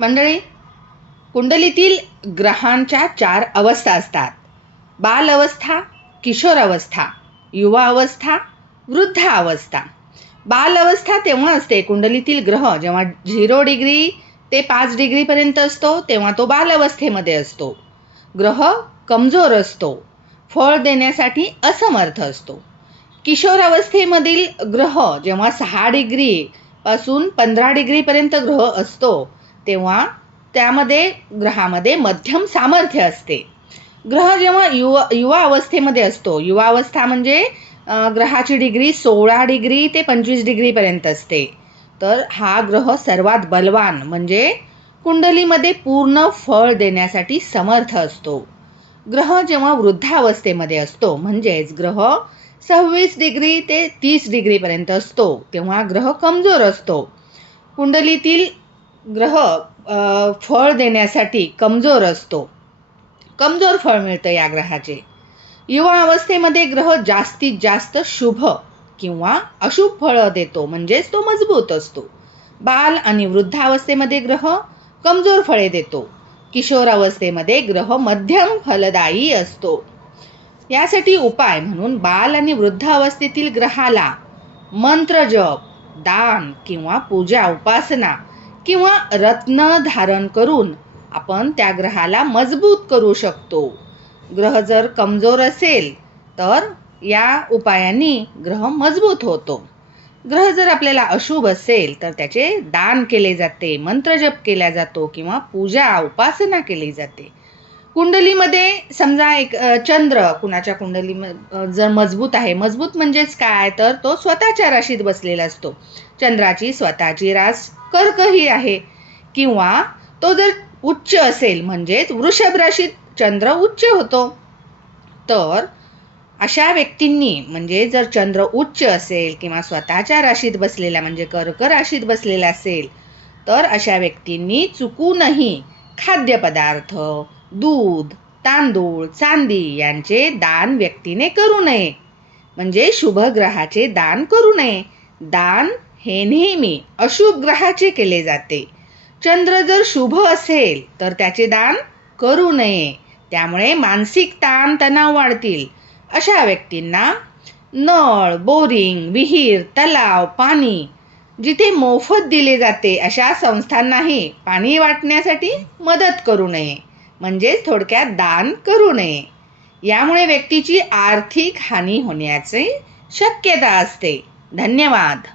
मंडळी, कुंडलीतील ग्रहांच्या 4 अवस्था असतात. बाल अवस्था, किशोर अवस्था, युवा अवस्था, वृद्ध अवस्था. बाल अवस्था तेव्हा असते, कुंडलीतील ग्रह जेव्हा 0 डिग्री ते 5 डिग्रीपर्यंत असतो तेव्हा तो बाल अवस्थेमध्ये असतो. ग्रह कमजोर असतो, फळ देण्यासाठी असमर्थ असतो. किशोर अवस्थेमधील ग्रह जेव्हा 6 डिग्री पासून 15 डिग्रीपर्यंत ग्रह असतो तेव्हा त्यामध्ये ग्रहामध्ये मध्यम सामर्थ्य असते. ग्रह जेव्हा युवा अवस्थेमध्ये असतो, युवा अवस्था म्हणजे ग्रहाची डिग्री 16 डिग्री ते 25 डिग्रीपर्यंत असते, तर हा ग्रह सर्वात बलवान म्हणजे कुंडलीमध्ये पूर्ण फळ देण्यासाठी समर्थ असतो. ग्रह जेव्हा वृद्धावस्थेमध्ये असतो म्हणजेच ग्रह 26 डिग्री ते 30 डिग्रीपर्यंत असतो तेव्हा ग्रह कमजोर असतो. कुंडलीतील ग्रह फळ देण्यासाठी कमजोर असतो, कमजोर फळ मिळतं या ग्रहाचे. युवा अवस्थेमध्ये ग्रह जास्तीत जास्त शुभ किंवा अशुभ फळं देतो म्हणजेच तो मजबूत असतो. बाल आणि वृद्धावस्थेमध्ये ग्रह कमजोर फळे देतो. किशोर अवस्थेमध्ये ग्रह मध्यम फलदायी असतो. यासाठी उपाय म्हणून बाल आणि वृद्ध अवस्थेतील ग्रहाला मंत्र जप, दान किंवा पूजा उपासना किंवा रत्न धारण करून आपण त्या ग्रहाला मजबूत करू शकतो. ग्रह जर कमजोर असेल तर या उपायांनी ग्रह मजबूत होतो. ग्रह जर आपल्याला अशुभ असेल तर त्याचे दान केले जाते, मंत्रजप केला जातो किंवा पूजा उपासना केली जाते. कुंडलीमध्ये समजा एक चंद्र कुणाच्या जर मजबूत आहे, मजबूत म्हणजेच काय तर तो स्वतःच्या राशीत बसलेला असतो. चंद्राची स्वतःची रास कर्क ही आहे. किंवा तो जर उच्च असेल म्हणजेच वृषभ राशीत चंद्र उच्च होतो, तर अशा व्यक्तींनी म्हणजे जर चंद्र उच्च असेल किंवा स्वतःच्या राशीत बसलेला म्हणजे कर्क राशीत बसलेला असेल तर अशा व्यक्तींनी चुकूनही खाद्यपदार्थ, दूध, तांदूळ, चांदी यांचे दान व्यक्तीने करू नये, म्हणजे शुभ ग्रहाचे दान करू नये. दान हे नेहमी अशुभ ग्रहाचे केले जाते. चंद्र जर शुभ असेल तर त्याचे दान करू नये, त्यामुळे मानसिक ताण तणाव वाढतील. अशा व्यक्तींना नळ, बोरिंग, विहीर, तलाव, पाणी जिथे मोफत दिले जाते अशा संस्थांनाही पाणी वाटण्यासाठी मदत करू नये, म्हणजेच थोडक्यात दान करू नये. यामुळे व्यक्तीची आर्थिक हानी होण्याची शक्यता असते. धन्यवाद.